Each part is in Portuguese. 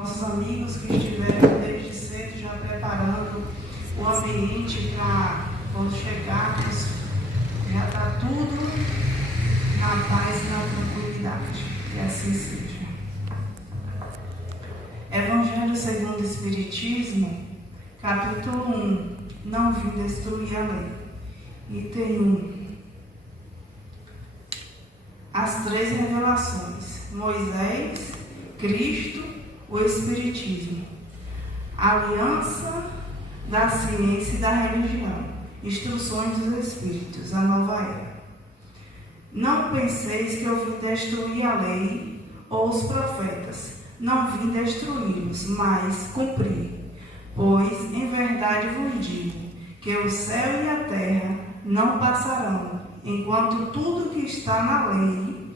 nossos amigos que estiveram desde cedo já preparando o ambiente para quando chegarmos, já está tudo na paz e na tranquilidade. Que assim seja. Evangelho segundo o Espiritismo, capítulo 1. Não vim destruir a lei. Item 1. As três revelações: Moisés, Cristo, o Espiritismo. Aliança da ciência e da religião. Instruções dos Espíritos, a nova era. Não penseis que eu vim destruir a lei ou os profetas. Não vim destruí-los, mas cumprir. Pois, em verdade vos digo, que o céu e a terra não passarão, enquanto tudo que está na lei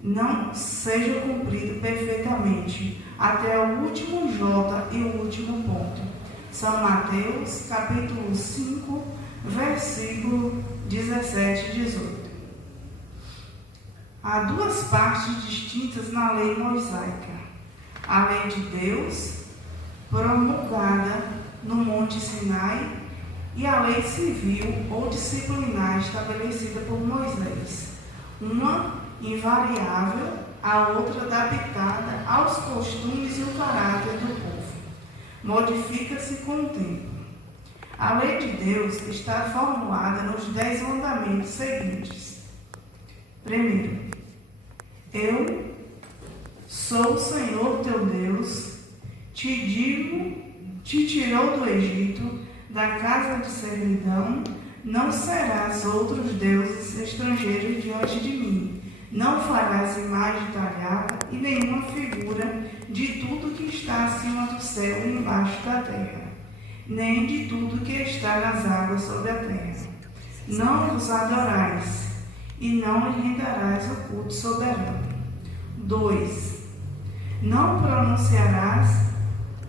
não seja cumprido perfeitamente, até o último J e o último ponto. São Mateus, capítulo 5, versículo 17 e 18. Há duas partes distintas na lei mosaica. A lei de Deus, promulgada no Monte Sinai, e a lei civil ou disciplinar estabelecida por Moisés. Uma invariável, a outra adaptada aos costumes e o caráter do povo. Modifica-se com o tempo. A lei de Deus está formulada nos 10 mandamentos seguintes. Primeiro, eu sou o Senhor teu Deus, te tirou do Egito, da casa de servidão, não serás outros deuses estrangeiros diante de mim. Não farás imagem talhada e nenhuma figura de tudo que está acima do céu e embaixo da terra, nem de tudo que está nas águas sobre a terra. Não vos adorais, e não lhe renderás o culto soberano. 2. Não pronunciarás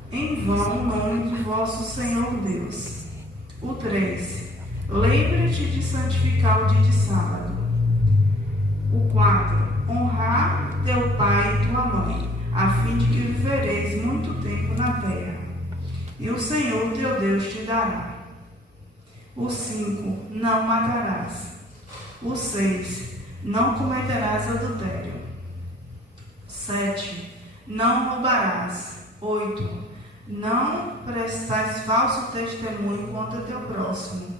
em vão o nome do vosso Senhor Deus. O 3. Lembra-te de santificar o dia de sábado. O 4. Honrar teu pai e tua mãe, a fim de que vivereis muito tempo na terra, e o Senhor teu Deus te dará. O 5. Não matarás. O 6. Não cometerás adultério. 7. Não roubarás. 8. Não prestarás falso testemunho contra teu próximo.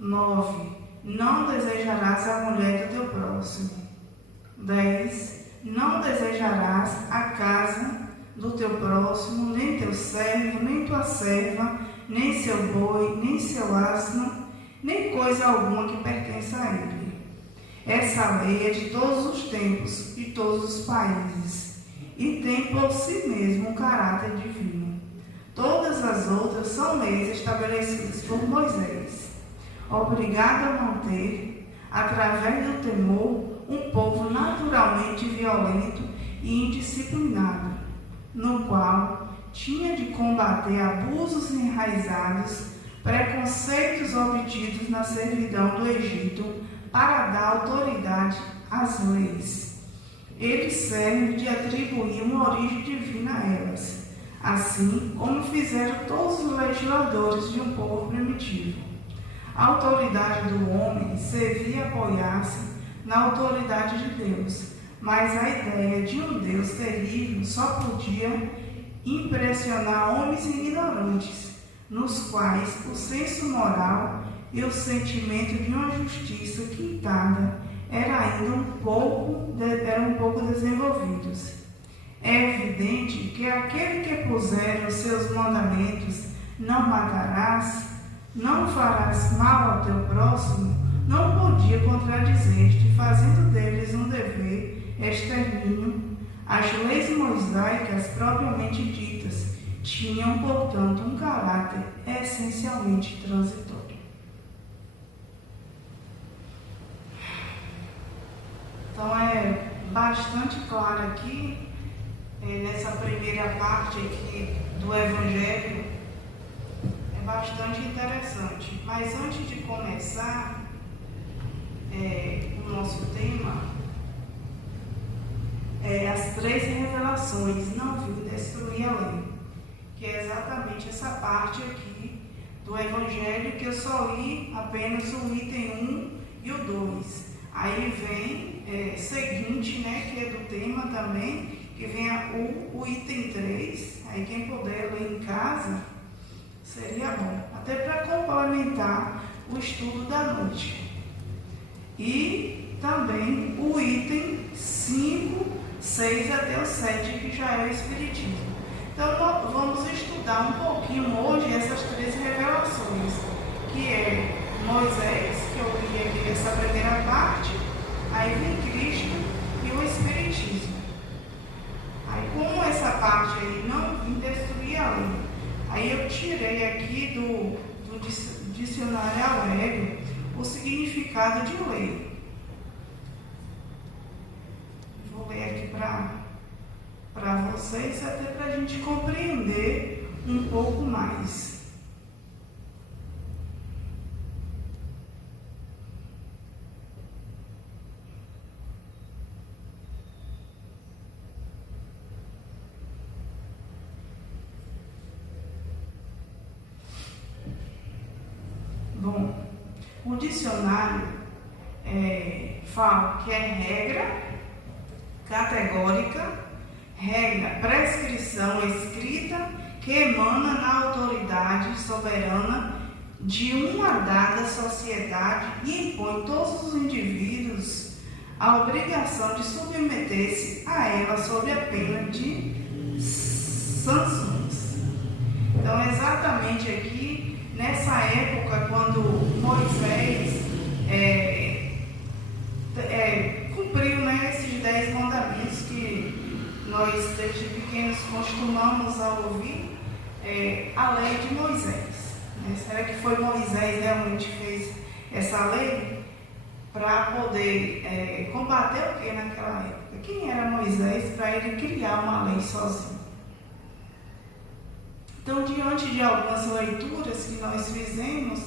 9. Não desejarás a mulher do teu próximo. 10. Não desejarás a casa do teu próximo, nem teu servo, nem tua serva, nem seu boi, nem seu asno, nem coisa alguma que pertença a ele. Essa lei é de todos os tempos e todos os países, e tem por si mesmo um caráter divino. Todas as outras são leis estabelecidas por Moisés, obrigado a manter, através do temor, um povo naturalmente violento e indisciplinado, no qual tinha de combater abusos enraizados, preconceitos obtidos na servidão do Egito, para dar autoridade às leis. Ele serve de atribuir uma origem divina a elas, assim como fizeram todos os legisladores de um povo primitivo. A autoridade do homem servia apoiar-se na autoridade de Deus, mas a ideia de um Deus terrível só podia impressionar homens ignorantes, nos quais o senso moral e o sentimento de uma justiça quintada eram um pouco desenvolvidos. É evidente que aquele que puser os seus mandamentos, não matarás, não farás mal ao teu próximo, não podia contradizer-te, fazendo deles um dever extermínio. As leis mosaicas propriamente ditas tinham, portanto, um caráter essencialmente transitório. Então é bastante claro aqui, nessa primeira parte aqui do Evangelho, é bastante interessante. Mas antes de começar o nosso tema, as três revelações: não vim destruir a lei. realmente essa parte aqui do Evangelho, que eu só li apenas o item 1 e o 2. Aí vem seguinte, né, que é do tema também, que vem o item 3. Aí quem puder ler em casa, seria bom, até para complementar o estudo da noite. E também o item 5, 6 até o 7, que já é o Espiritismo. Então, nós vamos estudar um pouquinho hoje essas 3 revelações, que é Moisés, que eu li aqui essa primeira parte, aí vem Cristo e o Espiritismo. Aí, como essa parte aí não vim destruir a lei, aí eu tirei aqui do dicionário Aurélio o significado de lei. Vou ler aqui para vocês, até para a gente compreender um pouco mais. Bom, o dicionário fala que é regra categórica, regra, prescrição escrita que emana na autoridade soberana de uma dada sociedade e impõe todos os indivíduos a obrigação de submeter-se a ela sob a pena de sanções. Então, exatamente aqui, nessa época, quando Moisés cumpriu, né, esses 10 mandamentos que nós, desde pequenos, costumamos ouvir, a lei de Moisés. Né? Será que foi Moisés realmente que fez essa lei para poder combater o que naquela época? Quem era Moisés para ele criar uma lei sozinho? Então, diante de algumas leituras que nós fizemos,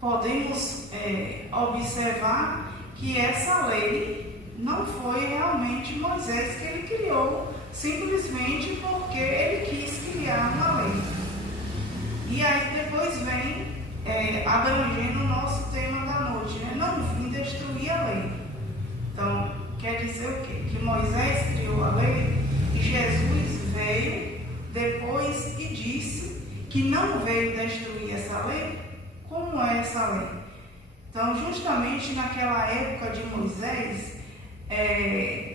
podemos observar que essa lei não foi realmente Moisés que ele criou, simplesmente porque ele quis criar uma lei. E aí depois vem abrangendo o nosso tema da noite, né? Não vim destruir a lei. Então, quer dizer o quê? Que Moisés criou a lei e Jesus veio depois e disse que não veio destruir essa lei. Como é essa lei? Então, justamente naquela época de Moisés,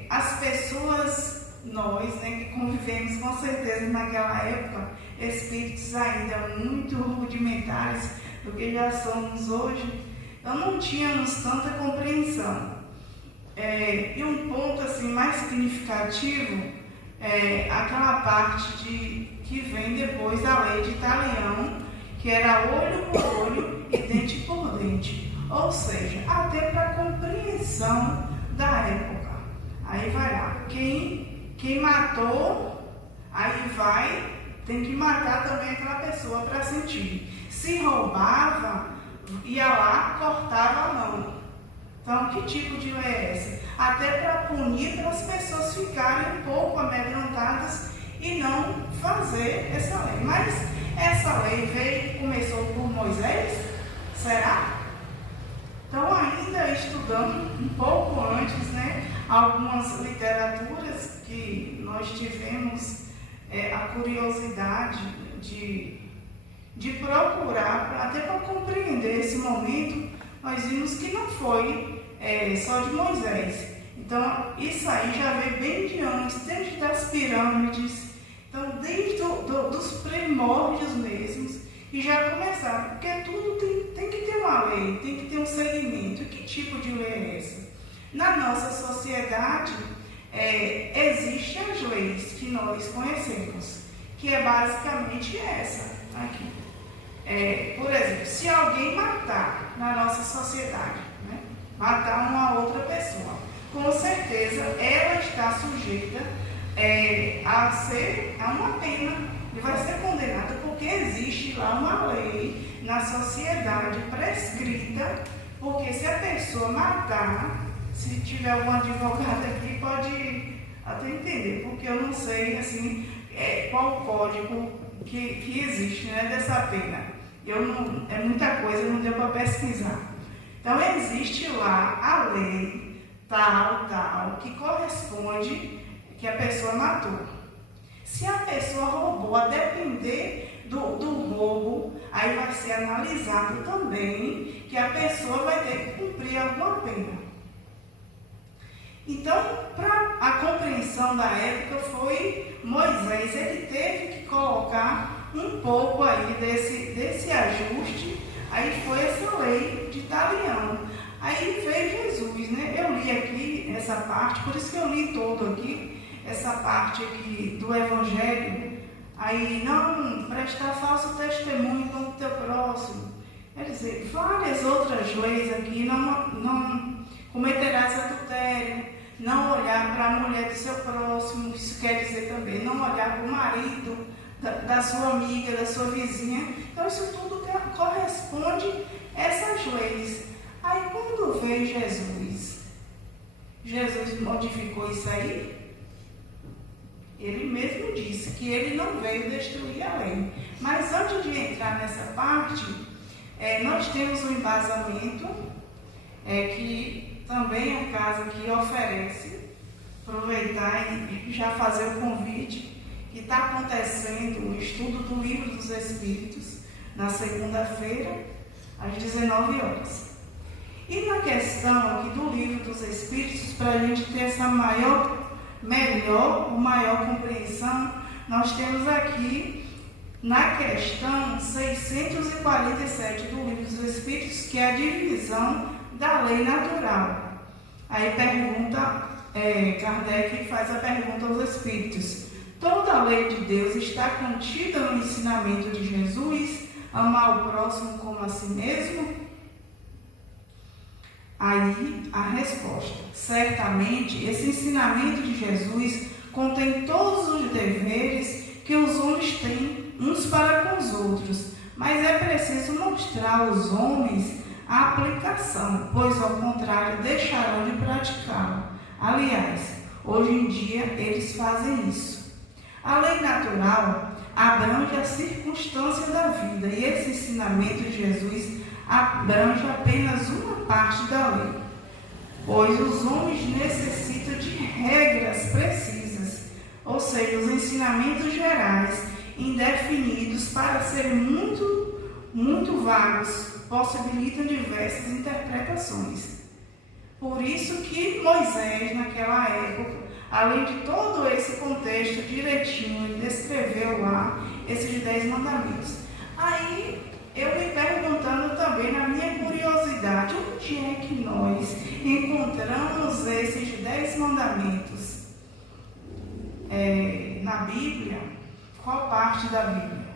as pessoas, nós, né, que convivemos com certeza naquela época, espíritos ainda muito rudimentares do que já somos hoje, então não tínhamos tanta compreensão. E um ponto assim, mais significativo é aquela parte que vem depois da lei de Italião, que era olho por olho e dente por dente, ou seja, até para a compreensão da época. Aí vai lá, quem matou, aí tem que matar também aquela pessoa para sentir. Se roubava, ia lá, cortava a mão. Então, que tipo de lei é essa? Até para punir, para as pessoas ficarem um pouco amedrontadas e não fazer essa lei. Mas essa lei começou por Moisés? Será? Então, ainda estudando um pouco antes, né, algumas literaturas que nós tivemos a curiosidade de procurar, até para compreender esse momento, nós vimos que não foi só de Moisés. Então, isso aí já veio bem de antes, desde das pirâmides, então, desde dos primórdios mesmos, e já começaram, porque tudo tem que ter uma lei, tem que ter um segmento. Que tipo de lei é essa? Na nossa sociedade, existem as leis que nós conhecemos, que é basicamente essa aqui. Por exemplo, se alguém matar na nossa sociedade, né, matar uma outra pessoa, com certeza ela está sujeita a uma pena. Ele vai ser condenado porque existe lá uma lei na sociedade prescrita, porque se a pessoa matar, se tiver algum advogado aqui pode até entender, porque eu não sei assim qual o código que existe, né, dessa pena. É muita coisa, não deu para pesquisar. Então, existe lá a lei tal, que corresponde que a pessoa matou. Se a pessoa roubou, a depender do roubo, aí vai ser analisado também que a pessoa vai ter que cumprir alguma pena. Então, para a compreensão da época, foi Moisés, ele teve que colocar um pouco aí desse ajuste, aí foi essa lei de Italiano. Aí veio Jesus, né? Eu li aqui essa parte, por isso que eu li todo aqui, essa parte aqui do Evangelho. Aí, não prestar falso testemunho contra o teu próximo. Quer dizer, várias outras leis aqui, não cometerás adultério, não olhar para a mulher do seu próximo, isso quer dizer também, não olhar para o marido da sua amiga, da sua vizinha. Então, isso tudo corresponde a essas leis. Aí, quando veio Jesus modificou isso aí. Ele mesmo disse que ele não veio destruir a lei. Mas antes de entrar nessa parte, nós temos um embasamento que também é um caso que oferece, aproveitar e já fazer o convite, que está acontecendo o estudo do Livro dos Espíritos, na segunda-feira, às 19 horas. E na questão aqui do Livro dos Espíritos, para a gente ter essa maior compreensão, nós temos aqui na questão 647 do Livro dos Espíritos, que é a divisão da lei natural. Aí Kardec faz a pergunta aos Espíritos: toda a lei de Deus está contida no ensinamento de Jesus, amar o próximo como a si mesmo? Aí a resposta: certamente esse ensinamento de Jesus contém todos os deveres que os homens têm uns para com os outros, mas é preciso mostrar aos homens a aplicação, pois ao contrário deixarão de praticá-lo. Aliás, hoje em dia eles fazem isso. A lei natural abrange a circunstância da vida e esse ensinamento de Jesus abrange apenas uma parte da lei, pois os homens necessitam de regras precisas, ou seja, os ensinamentos gerais, indefinidos, para serem muito vagos, possibilitam diversas interpretações. Por isso que Moisés, naquela época, além de todo esse contexto direitinho, ele descreveu lá esses 10 mandamentos. Aí, eu me perguntando também, na minha curiosidade, onde é que nós encontramos esses 10 mandamentos? Na Bíblia? Qual parte da Bíblia?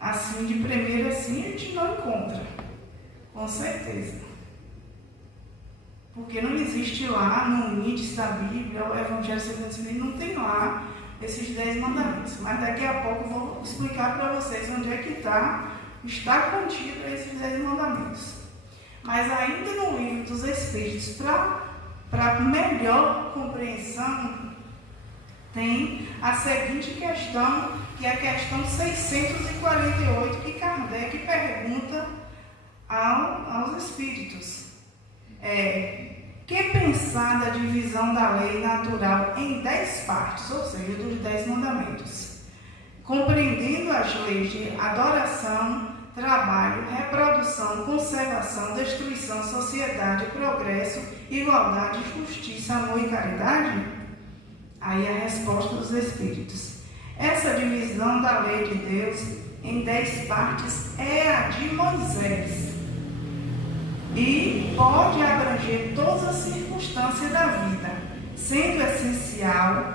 Assim, de primeira, assim, a gente não encontra, com certeza. Porque não existe lá no índice da Bíblia, o Evangelho segundo o Espírito, não tem lá esses 10 mandamentos. Mas daqui a pouco eu vou explicar para vocês onde é que está contido esses 10 mandamentos. Mas ainda no Livro dos Espíritos, para melhor compreensão, tem a seguinte questão, que é a questão 648, que Kardec pergunta aos Espíritos. Que pensar da divisão da lei natural em 10 partes, ou seja, dos 10 mandamentos, compreendendo as leis de adoração, trabalho, reprodução, conservação, destruição, sociedade, progresso, igualdade, justiça, amor e caridade? Aí a resposta dos Espíritos: essa divisão da lei de Deus em 10 partes é a de Moisés e pode abranger todas as circunstâncias da vida, sendo essencial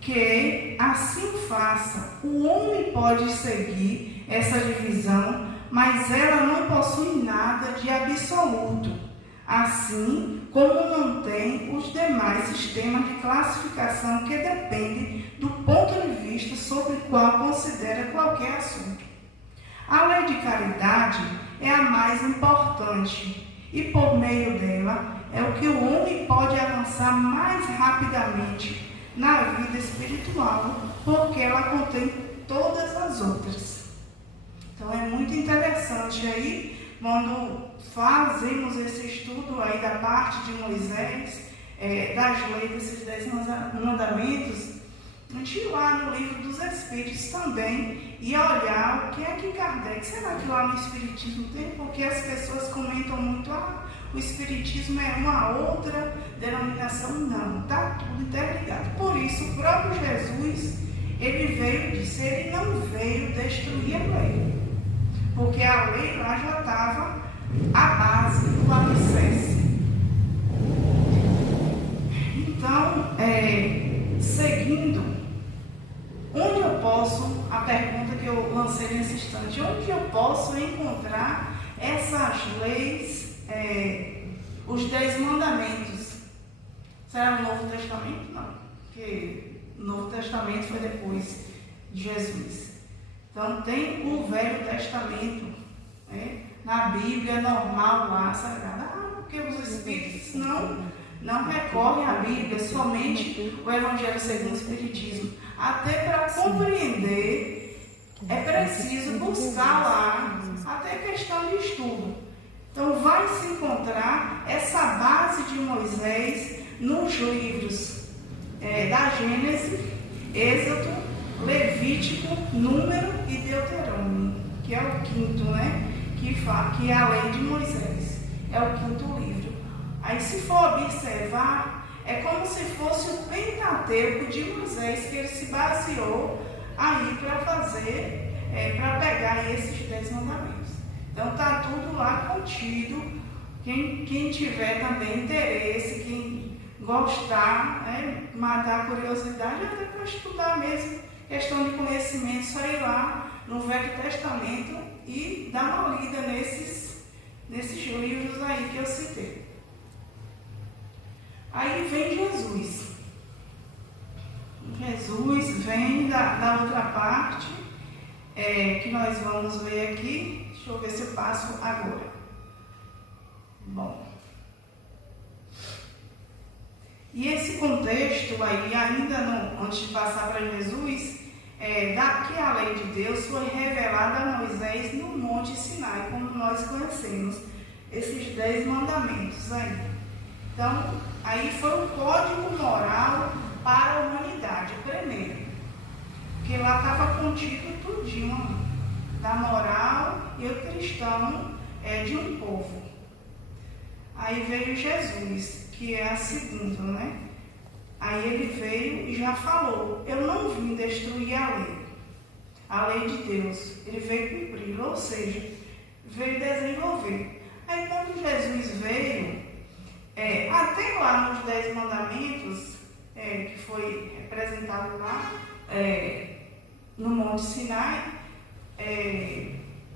que assim faça. O homem pode seguir essa divisão, mas ela não possui nada de absoluto, assim como não tem os demais sistemas de classificação que dependem do ponto de vista sobre o qual considera qualquer assunto. A lei de caridade é a mais importante e, por meio dela, é o que o homem pode avançar mais rapidamente na vida espiritual, porque ela contém todas as outras. Então é muito interessante aí, quando fazemos esse estudo aí da parte de Moisés, das leis desses 10 mandamentos, a gente ir lá no livro dos Espíritos também e olhar o que é que Kardec, será que lá no Espiritismo tem? Porque as pessoas comentam muito, o Espiritismo é uma outra denominação. Não, está tudo interligado. Por isso o próprio Jesus, ele veio e disse, ele não veio destruir a lei, porque a lei lá já estava a base, o alicerce. Então, seguindo, onde eu posso, a pergunta que eu lancei nesse instante, onde eu posso encontrar essas leis, os 10 mandamentos? Será no Novo Testamento? Não, porque o Novo Testamento foi depois de Jesus. Então tem o Velho Testamento, na Bíblia normal lá, sagrada. Porque os Espíritos não recorrem à Bíblia, somente o Evangelho segundo o Espiritismo. Até para compreender, é preciso buscar lá, até questão de estudo. Então vai se encontrar essa base de Moisés nos livros da Gênesis, Êxodo, Levítico, Número e Deuteronômio, que é o quinto, que é a lei de Moisés, é o quinto livro. Aí, se for observar, é como se fosse o Pentateuco de Moisés, que ele se baseou aí para fazer, para pegar esses 10 mandamentos. Então está tudo lá contido. Quem tiver também interesse, quem gostar, matar a curiosidade, até para estudar mesmo, questão de conhecimento, só ir lá no Velho Testamento e dar uma lida nesses livros aí que eu citei. Aí vem Jesus. Jesus vem da outra parte, que nós vamos ver aqui. Deixa eu ver se eu passo agora. Bom. E esse contexto aí, ainda antes de passar para Jesus, que a lei de Deus foi revelada a Moisés no Monte Sinai, como nós conhecemos, esses 10 mandamentos aí. Então, aí foi um código moral para a humanidade, o primeiro, porque lá estava contido tudinho, da moral e o cristão de um povo. Aí veio Jesus, que é a segunda, Aí ele veio e já falou, eu não vim destruir a lei de Deus, ele veio cumprir, ou seja, veio desenvolver. Aí quando Jesus veio, até lá nos 10 mandamentos, que foi representado lá no Monte Sinai,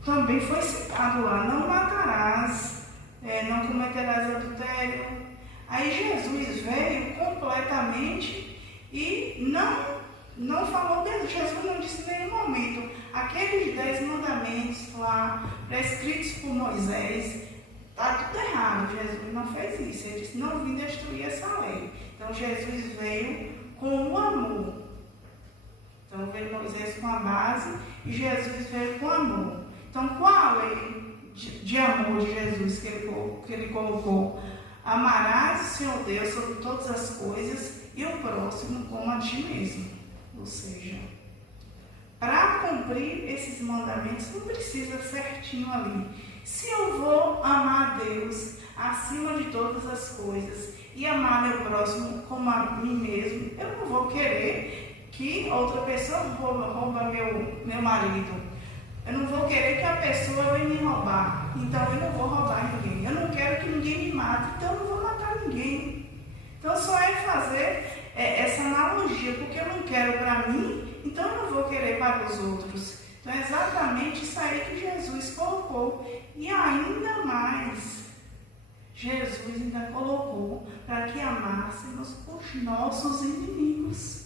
também foi citado lá, não matarás, não cometerás adultério. Aí Jesus veio completamente e não falou dele. Jesus não disse em nenhum momento, aqueles 10 mandamentos lá, prescritos por Moisés, está tudo errado. Jesus não fez isso. Ele disse, não vim destruir essa lei. Então Jesus veio com o amor. Então veio Moisés com a base e Jesus veio com amor. Então qual a lei de amor de Jesus que ele colocou? Amarás o Senhor Deus sobre todas as coisas e o próximo como a ti mesmo. Ou seja, para cumprir esses mandamentos não precisa certinho ali. Se eu vou amar a Deus acima de todas as coisas e amar meu próximo como a mim mesmo, eu não vou querer que outra pessoa rouba meu marido. Eu não vou querer que a pessoa venha me roubar, então eu não vou roubar ninguém. Eu não quero que ninguém me mate, então eu não vou matar ninguém. Então só é fazer essa analogia, porque eu não quero para mim, então eu não vou querer para os outros. Então é exatamente isso aí que Jesus colocou. E ainda mais, Jesus ainda colocou para que amássemos os nossos inimigos.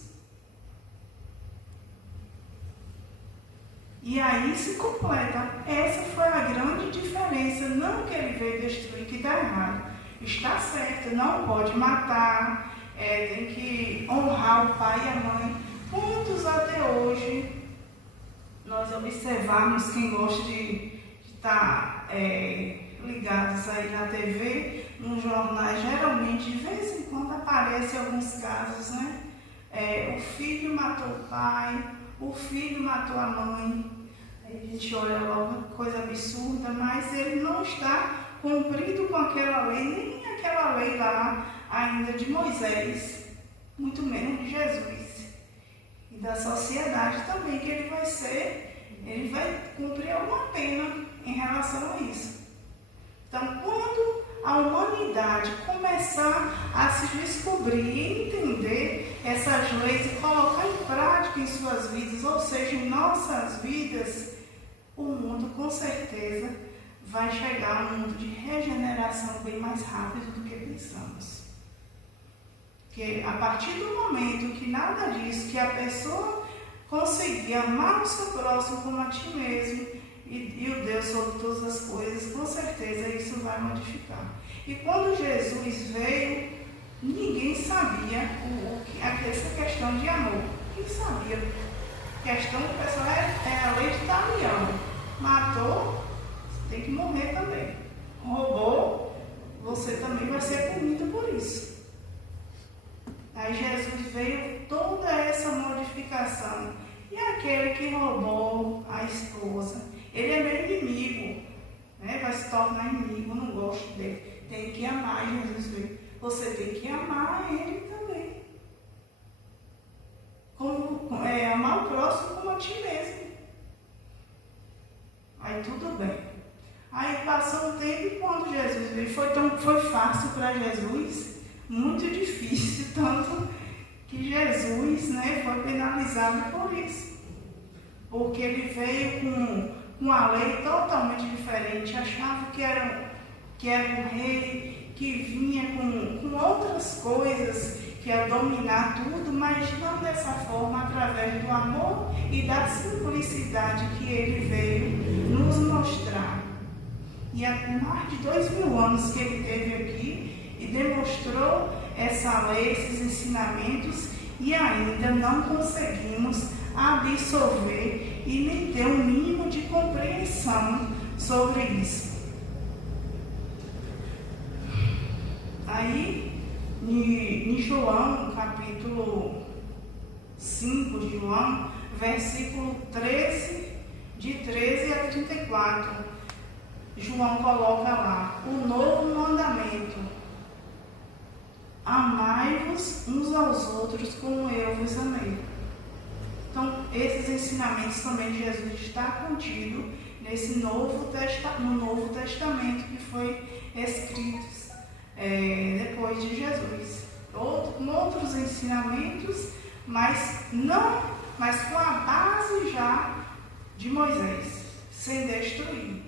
E aí se completa. Essa foi a grande diferença. Não que ele veio destruir, que está errado. Está certo, não pode matar, tem que honrar o pai e a mãe. Muitos até observarmos, quem gosta de estar ligados aí na TV, nos jornais, geralmente, de vez em quando aparecem alguns casos, né? O filho matou o pai, o filho matou a mãe. Aí a gente olha logo, coisa absurda, mas ele não está cumprido com aquela lei, nem aquela lei lá ainda de Moisés, muito menos de Jesus. E da sociedade também, que ele vai cumprir alguma pena em relação a isso. Então, quando a humanidade começar a se descobrir e entender essas leis e colocar em prática em suas vidas, ou seja, em nossas vidas, o mundo com certeza vai chegar a um mundo de regeneração bem mais rápido do que pensamos. Porque a partir do momento que nada disso, que a pessoa conseguir amar o seu próximo como a ti mesmo, e o Deus sobre todas as coisas, com certeza isso vai modificar. E quando Jesus veio, ninguém sabia essa questão de amor. Quem sabia? A questão do pessoal é a lei de talião. Matou, você tem que morrer também. Roubou, você também vai ser punido por isso. Aí Jesus veio toda essa modificação. E aquele que roubou a esposa, ele é meu inimigo, né? Vai se tornar inimigo, não gosto dele. Tem que amar, Jesus veio. Você tem que amar ele também. Amar o próximo como a ti mesmo. Aí tudo bem. Aí passou um tempo e quando Jesus veio, foi fácil para Jesus, muito difícil, tanto que Jesus, né, foi penalizado por isso. Porque ele veio com uma lei totalmente diferente, achava que era um rei que vinha com outras coisas, que ia dominar tudo, mas não dessa forma, através do amor e da simplicidade que ele veio nos mostrar. E há mais de 2000 anos que ele esteve aqui e demonstrou essa lei, esses ensinamentos, e ainda não conseguimos absorver e nem ter um mínimo de compreensão sobre isso. Aí, em João, capítulo 5 de João, versículo 13, de 13 a 34, João coloca lá: o novo mandamento: amai-vos uns aos outros como eu vos amei. Então, esses ensinamentos também de Jesus está contido no Novo Testamento, que foi escrito depois de Jesus. Com outros ensinamentos, mas com a base já de Moisés, sem destruir.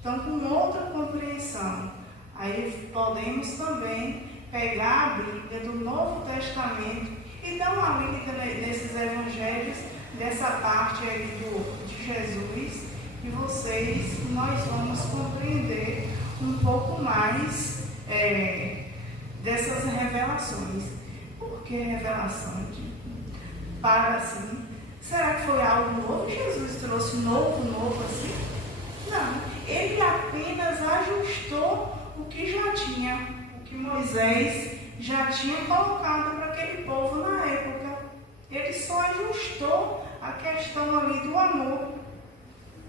Então, com outra compreensão. Aí podemos também pegar a Bíblia do Novo Testamento e dar uma lida nesses evangelhos, dessa parte aí de Jesus, e nós vamos compreender um pouco mais dessas revelações. Por que revelação? Para assim, será que foi algo novo? Jesus trouxe novo assim? Não, ele apenas ajustou o que já tinha, o que Moisés já tinha colocado para aquele povo na época. Ele só ajustou a questão ali do amor.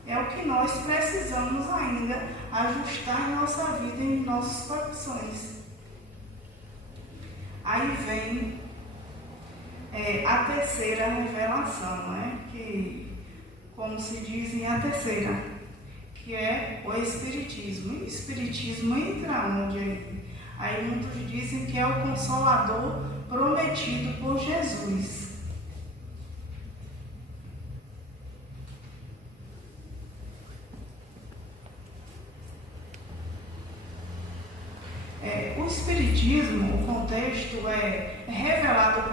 É o que nós precisamos ainda ajustar em nossa vida e em nossos corações. Aí vem a terceira revelação, né? Que, como se diz, a terceira, que é o Espiritismo. E o Espiritismo entra onde aí? Aí muitos dizem que é o Consolador prometido por Jesus. O Espiritismo, o contexto é revelado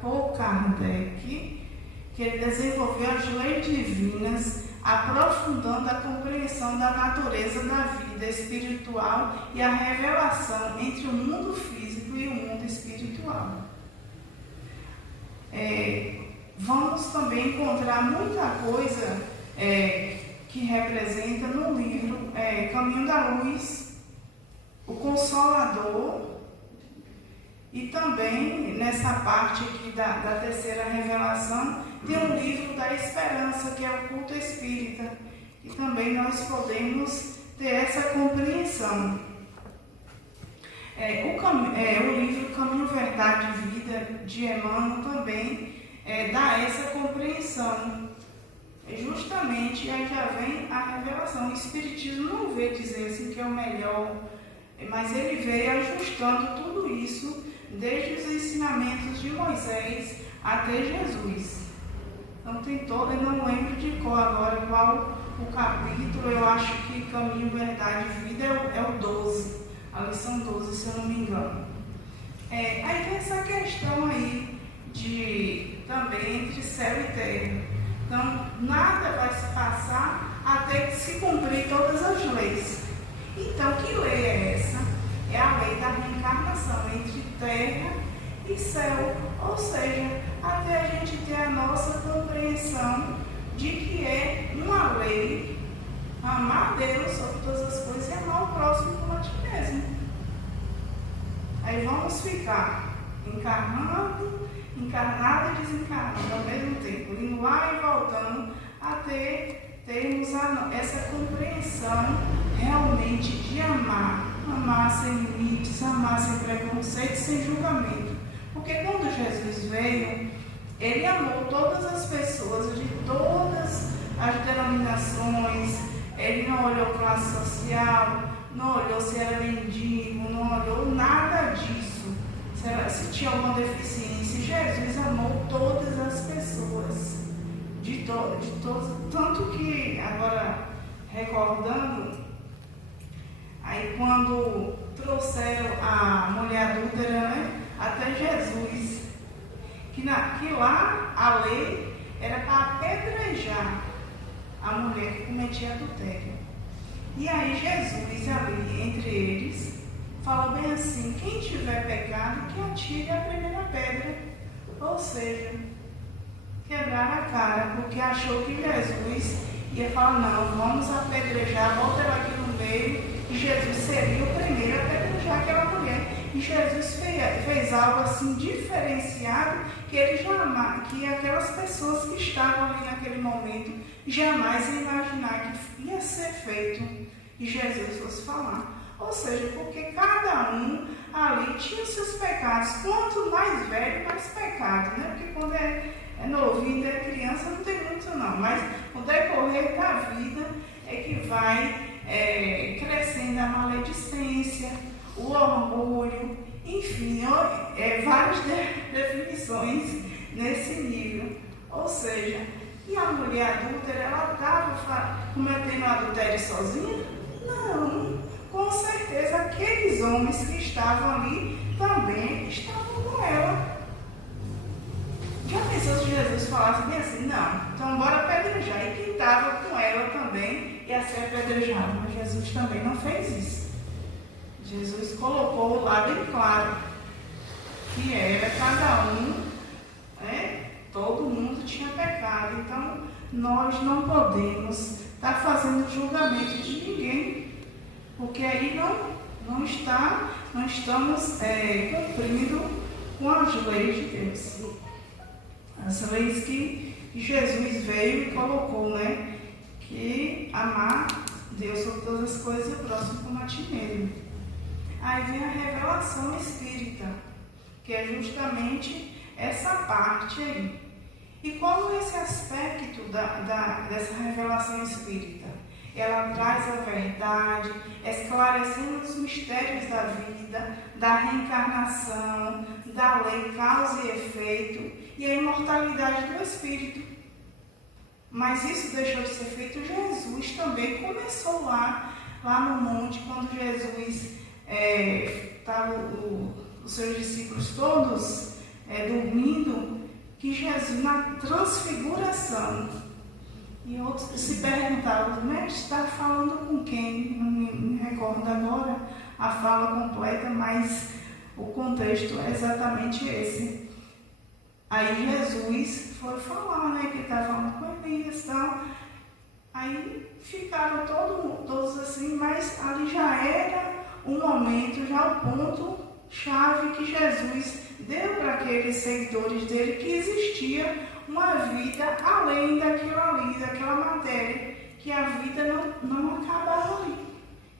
por Kardec, que ele desenvolveu as leis divinas, aprofundando a compreensão da natureza da vida espiritual e a revelação entre o mundo físico e o mundo espiritual. Vamos também encontrar muita coisa que representa no livro Caminho da Luz, o Consolador, e também nessa parte aqui da terceira revelação, tem um livro da Esperança, que é o Culto Espírita, e também nós podemos ter essa compreensão. O livro Caminho, Verdade e Vida, de Emmanuel, também dá essa compreensão. Justamente aí já vem a revelação. O Espiritismo não veio dizer assim que é o melhor, mas ele veio ajustando tudo isso, desde os ensinamentos de Moisés até Jesus. Então tem todo, eu não lembro de qual agora, qual o capítulo, eu acho que Caminho, Verdade e Vida é o 12, a lição 12, se eu não me engano. Aí tem essa questão aí também entre céu e terra. Então, nada vai se passar até que se cumprir todas as leis. Então, que lei é essa? É a lei da reencarnação entre terra e céu. Ou seja, até a gente ter a nossa compreensão de que é uma lei amar a Deus sobre todas as coisas e amar o próximo como a ti mesmo. Aí vamos ficar encarnado e desencarnado ao mesmo tempo, indo lá e voltando até termos essa compreensão realmente de amar sem limites, amar sem preconceito, sem julgamento. Porque quando Jesus veio, ele amou todas as pessoas de todas as denominações. Ele não olhou classe social, não olhou se era mendigo, não olhou nada disso. Se tinha alguma deficiência, Jesus amou todas as pessoas, de todos, tanto que, agora recordando, aí quando trouxeram a mulher adúltera, né, até Jesus, que lá a lei era para apedrejar a mulher que cometia adultério. E aí Jesus ali, entre eles, falou bem assim: quem tiver pecado, que atire a primeira pedra. Ou seja, quebrar a cara, porque achou que Jesus ia falar: não, vamos apedrejar, bota ela aqui no meio, e Jesus seria o primeiro a apedrejar aquela mulher. E Jesus fez algo assim diferenciado, que aquelas pessoas que estavam ali naquele momento jamais iam imaginar que ia ser feito e Jesus fosse falar. Ou seja, porque cada um ali tinha os seus pecados. Quanto mais velho, mais pecado, né? Porque quando é novinho, é criança, não tem muito não. Mas no decorrer da vida é que vai crescendo a maledicência, o orgulho, enfim, várias definições nesse nível. Ou seja, e a mulher adúltera, ela estava cometendo adultério sozinha? Não. Com certeza aqueles homens que estavam ali também estavam com ela. Já pensou se Jesus falasse bem assim: não, então bora apedrejar. E quem estava com ela também ia ser apedrejado. Mas Jesus também não fez isso. Jesus colocou lá bem claro que era cada um, todo mundo tinha pecado. Então nós não podemos estar fazendo julgamento de ninguém, porque aí não estamos cumprindo com as leis de Deus. As leis que Jesus veio e colocou, né? Que amar Deus sobre todas as coisas e o próximo como a ti mesmo. Aí vem a revelação espírita, que é justamente essa parte aí. E como esse aspecto dessa revelação espírita? Ela traz a verdade, esclarecendo os mistérios da vida, da reencarnação, da lei causa e efeito e a imortalidade do espírito. Mas isso deixou de ser feito. Jesus também começou lá no monte, quando Jesus estava os seus discípulos todos dormindo, que Jesus, na transfiguração, e outros se perguntavam: mestre, está falando com quem? Não me recordo agora a fala completa, mas o contexto é exatamente esse. Aí Jesus foi falar, né, que estava falando com Elias e tal, Aí ficaram todos assim, mas ali já era o momento, já o ponto-chave que Jesus deu para aqueles seguidores dele, que existia uma vida além daquilo ali, daquela matéria, que a vida não acabava ali,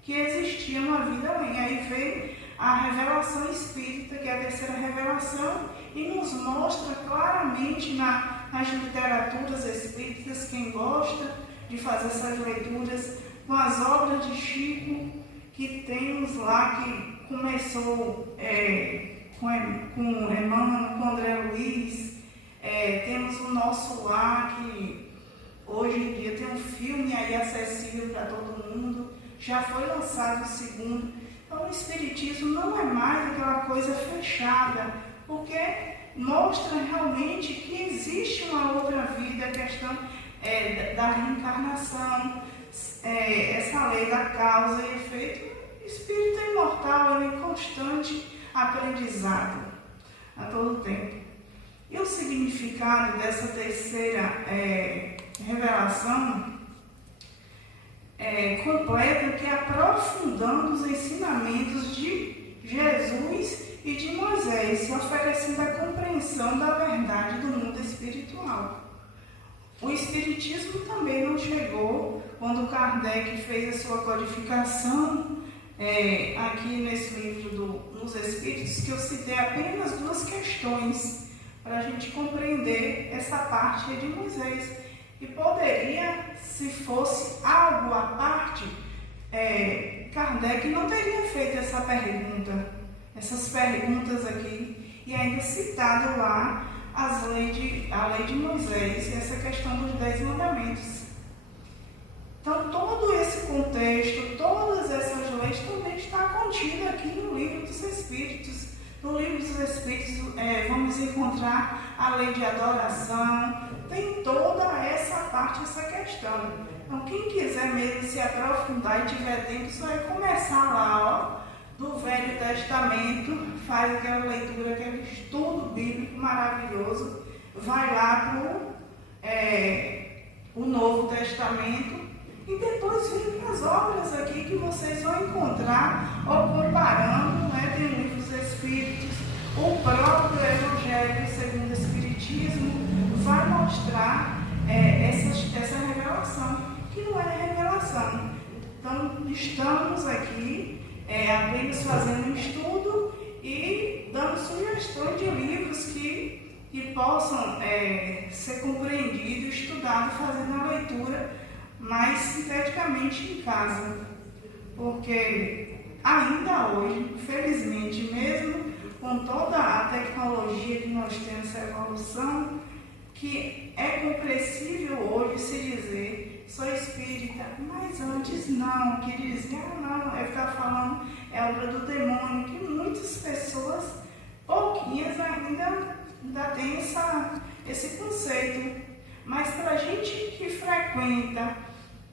que existia uma vida além. Aí veio a revelação espírita, que é a terceira revelação, e nos mostra claramente nas literaturas espíritas, quem gosta de fazer essas leituras, com as obras de Chico, que temos lá, que começou com Emmanuel, com André Luiz, temos o Nosso Lar, que hoje em dia tem um filme aí acessível para todo mundo, já foi lançado o segundo. Então o Espiritismo não é mais aquela coisa fechada, porque mostra realmente que existe uma outra vida, a questão da reencarnação, essa lei da causa e efeito. O espírito é imortal, ele é em constante aprendizado a todo tempo. E o significado dessa terceira revelação completa, que é aprofundando os ensinamentos de Jesus e de Moisés, oferecendo a compreensão da verdade do mundo espiritual. O Espiritismo também não chegou quando Kardec fez a sua codificação, aqui nesse livro nos Espíritos, que eu citei apenas 2 questões para a gente compreender essa parte de Moisés. E poderia, se fosse algo à parte, Kardec não teria feito essas perguntas aqui, e ainda citado lá a lei de Moisés, essa questão dos 10 mandamentos. Então, todo esse contexto, todas essas leis também está contida aqui no Livro dos Espíritos. No Livro dos Espíritos vamos encontrar a lei de adoração, tem toda essa parte, essa questão. Então, quem quiser mesmo se aprofundar e tiver tempo, só vai começar lá, do Velho Testamento, faz aquela leitura, aquele estudo bíblico maravilhoso, vai lá para o Novo Testamento, e depois vem para as obras aqui que vocês vão encontrar, ou comparando, tem o Livro dos Espíritos, o próprio Evangelho segundo o Espiritismo, vai mostrar essa revelação, que não é revelação. Então, estamos aqui apenas fazendo um estudo e dando sugestões de livros que possam ser compreendidos, estudados, fazendo a leitura mais sinteticamente em casa. Porque ainda hoje, infelizmente, mesmo com toda a tecnologia que nós temos, essa evolução, que é compreensível hoje se dizer, sou espírita, mas antes não, que dizia, não, ficar falando, é obra do demônio, que muitas pessoas, pouquinhas ainda tem esse conceito. Mas para a gente que frequenta,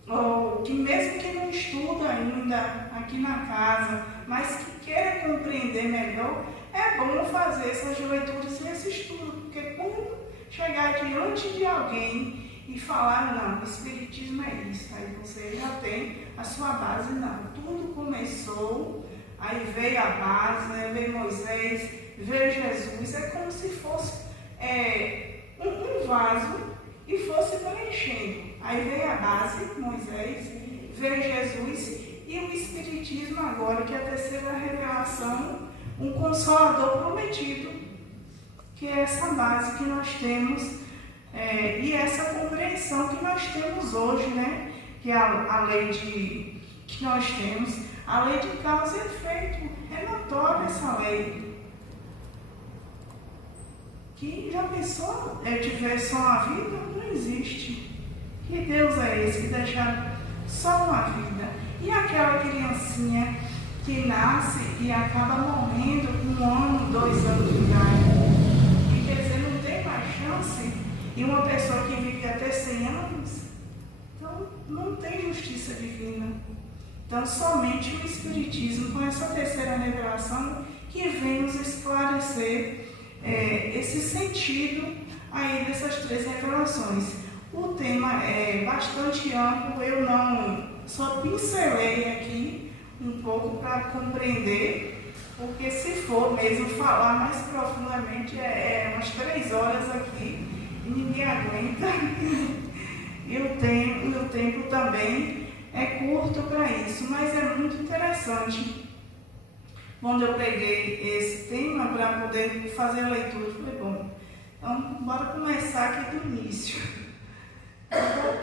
ou que mesmo que não estuda ainda aqui na casa, mas que quer compreender melhor, é bom fazer essas leituras e esse estudo, porque quando chegar diante de alguém e falar, não, o Espiritismo é isso, aí você já tem a sua base, não, tudo começou, aí veio a base, veio Moisés, veio Jesus, é como se fosse um vaso e fosse preenchendo. Aí veio a base, Moisés, veio Jesus e o Espiritismo agora, que é a terceira revelação, um Consolador prometido, que é essa base que nós temos e essa compreensão que nós temos hoje, que é a lei que nós temos, a lei de causa e efeito. É notória essa lei. Que já pensou, tiver só uma vida? Não existe. Que Deus é esse que deixa só uma vida? E aquela criancinha que nasce e acaba morrendo com 1 ano, 2 anos de idade? E quer dizer, não tem mais chance? E uma pessoa que vive até 100 anos? Então, não tem justiça divina. Então, somente o Espiritismo, com essa terceira revelação, que vem nos esclarecer esse sentido aí dessas 3 revelações. O tema é bastante amplo, eu não só pincelei aqui um pouco para compreender, porque se for mesmo falar mais profundamente umas 3 horas aqui e ninguém aguenta. E o tempo também é curto para isso, mas é muito interessante. Quando eu peguei esse tema para poder fazer a leitura, eu falei, bom, então bora começar aqui do início.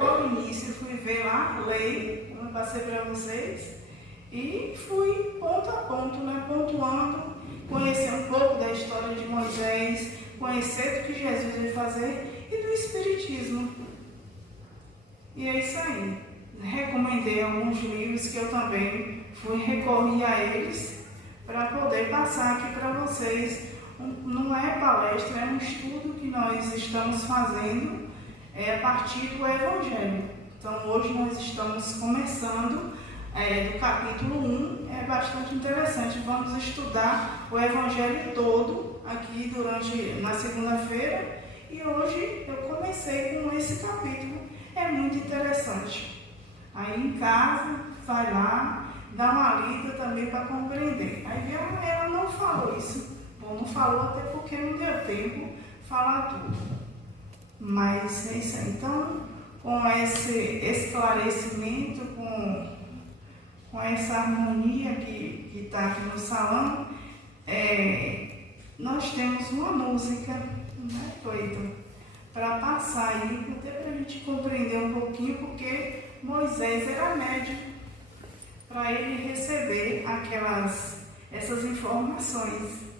Ao início, fui ver lá, lei, como eu passei para vocês, e fui ponto a ponto, né, pontuando, conhecer um pouco da história de Moisés, conhecer o que Jesus veio fazer e do Espiritismo. E é isso aí. Recomendei alguns livros que eu também recorri a eles para poder passar aqui para vocês. Não é palestra, é um estudo que nós estamos fazendo a partir do Evangelho. Então hoje nós estamos começando do capítulo 1, é bastante interessante. Vamos estudar o Evangelho todo aqui na segunda-feira e hoje eu comecei com esse capítulo. É muito interessante. Aí em casa, vai lá, dá uma lida também para compreender. Aí ela não falou isso. Bom, não falou até porque não deu tempo de falar tudo. Mas é isso aí. Então, com esse esclarecimento, com essa harmonia que está aqui no salão, nós temos uma música, né, Cleiton? Para passar aí, até para a gente compreender um pouquinho, porque Moisés era médico, para ele receber essas informações.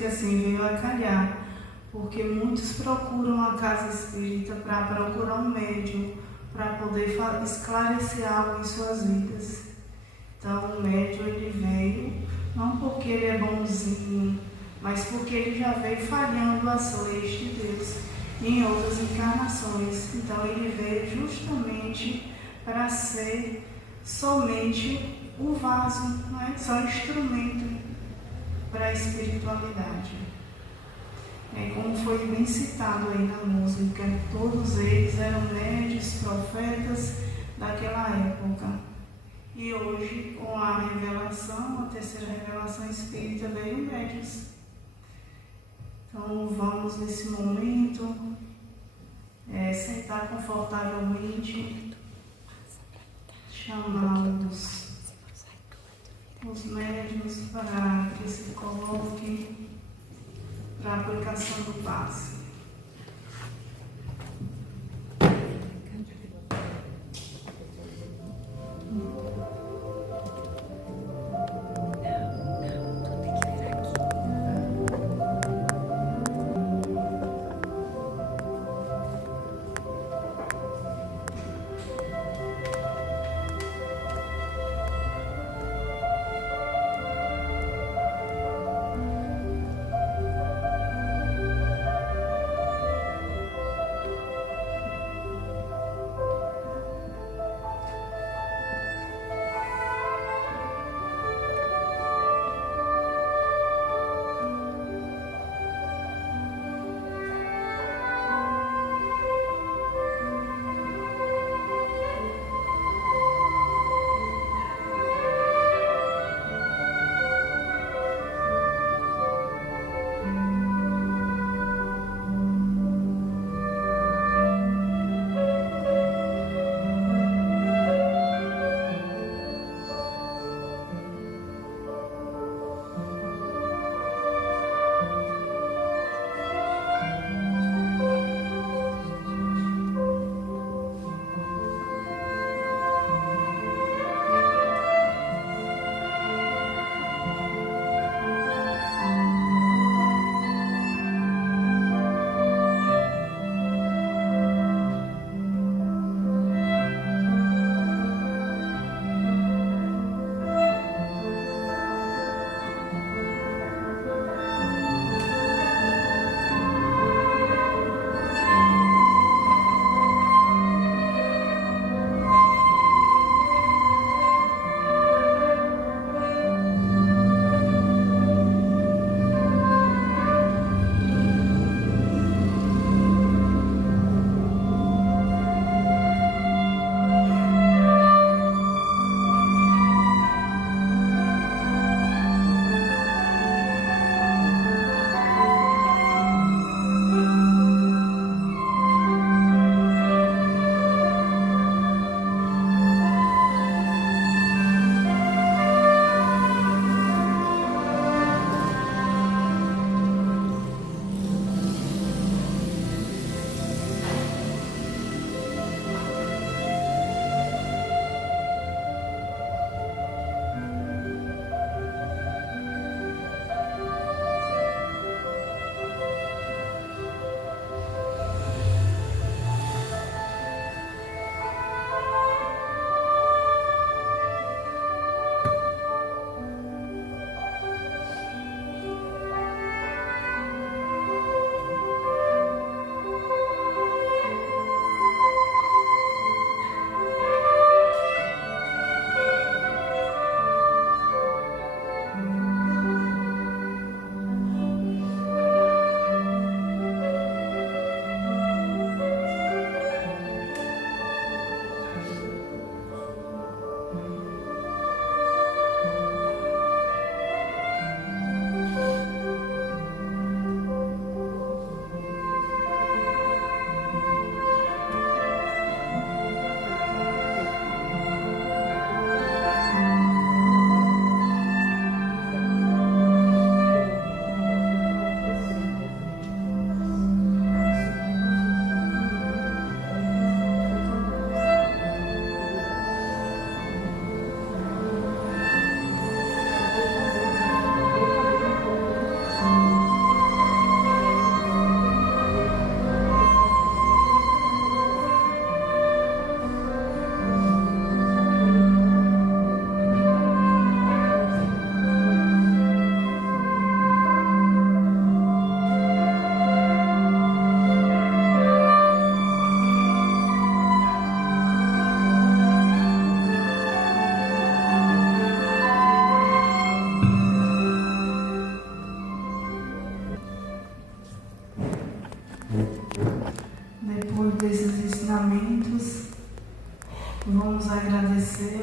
música assim veio a calhar, porque muitos procuram a casa espírita para procurar um médium, para poder esclarecer algo em suas vidas. Então o médium ele veio, não porque ele é bonzinho, mas porque ele já veio falhando as leis de Deus em outras encarnações. Então ele veio justamente para ser somente o vaso, não é? Só instrumento para a espiritualidade. Como foi bem citado aí na música, todos eles eram médios, profetas daquela época. E hoje, com a revelação, a terceira revelação espírita, veio médios. Então vamos nesse momento sentar confortavelmente, chamando-os os médiuns para que se coloquem para a aplicação do passe.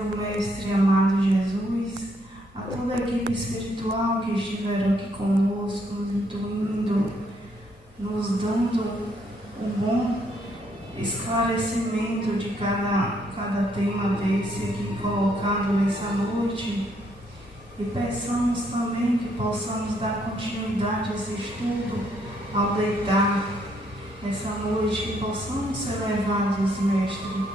do Mestre amado Jesus, a toda a equipe espiritual que estiveram aqui conosco, nos intuindo, nos dando um bom esclarecimento de cada tema desse aqui colocado nessa noite. E peçamos também que possamos dar continuidade a esse estudo ao deitar essa noite, que possamos ser levados, Mestre,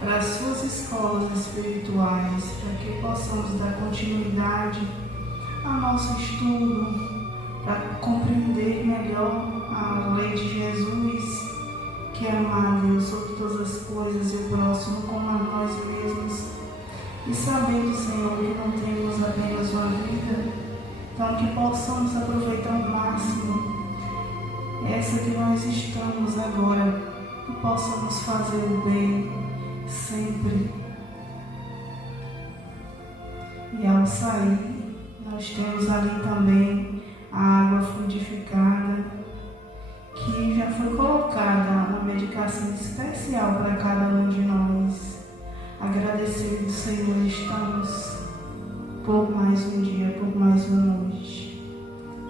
para as suas escolas espirituais, para que possamos dar continuidade ao nosso estudo, para compreender melhor a lei de Jesus, que é amar a Deus sobre todas as coisas e o próximo como a nós mesmos. E sabendo, Senhor, que não temos apenas uma vida, então que possamos aproveitar ao máximo essa que nós estamos agora, que possamos fazer o bem sempre. E ao sair, nós temos ali também a água fluidificada, que já foi colocada uma medicação especial para cada um de nós. Agradecidos, Senhor, estamos por mais um dia, por mais uma noite.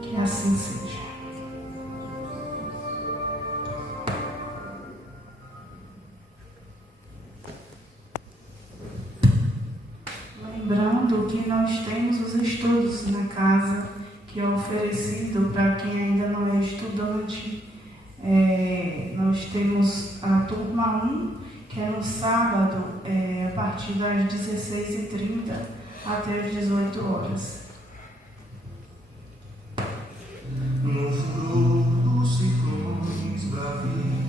Que assim seja. Lembrando que nós temos os estudos na casa, que é oferecido para quem ainda não é estudante. Nós temos a turma 1, que é no sábado, a partir das 16h30 até as 18 horas. No furor dos ciclones bravios,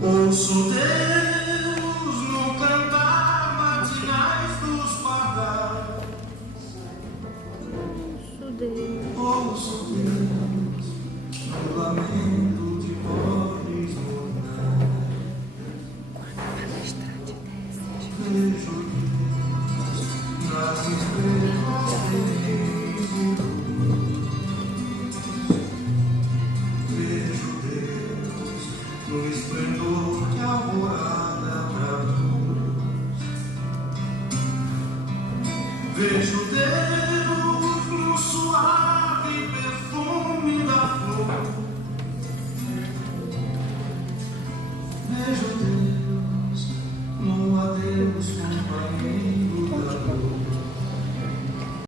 ouço Deus no cantar matinais dos pardais. Ouço Deus no lamento de pobres mortais. Vejo Deus nas estrelas tereis e luz. Vejo Deus no esplendor que a alvorada traduz. Vejo Deus no suave perfume da flor. Vejo Deus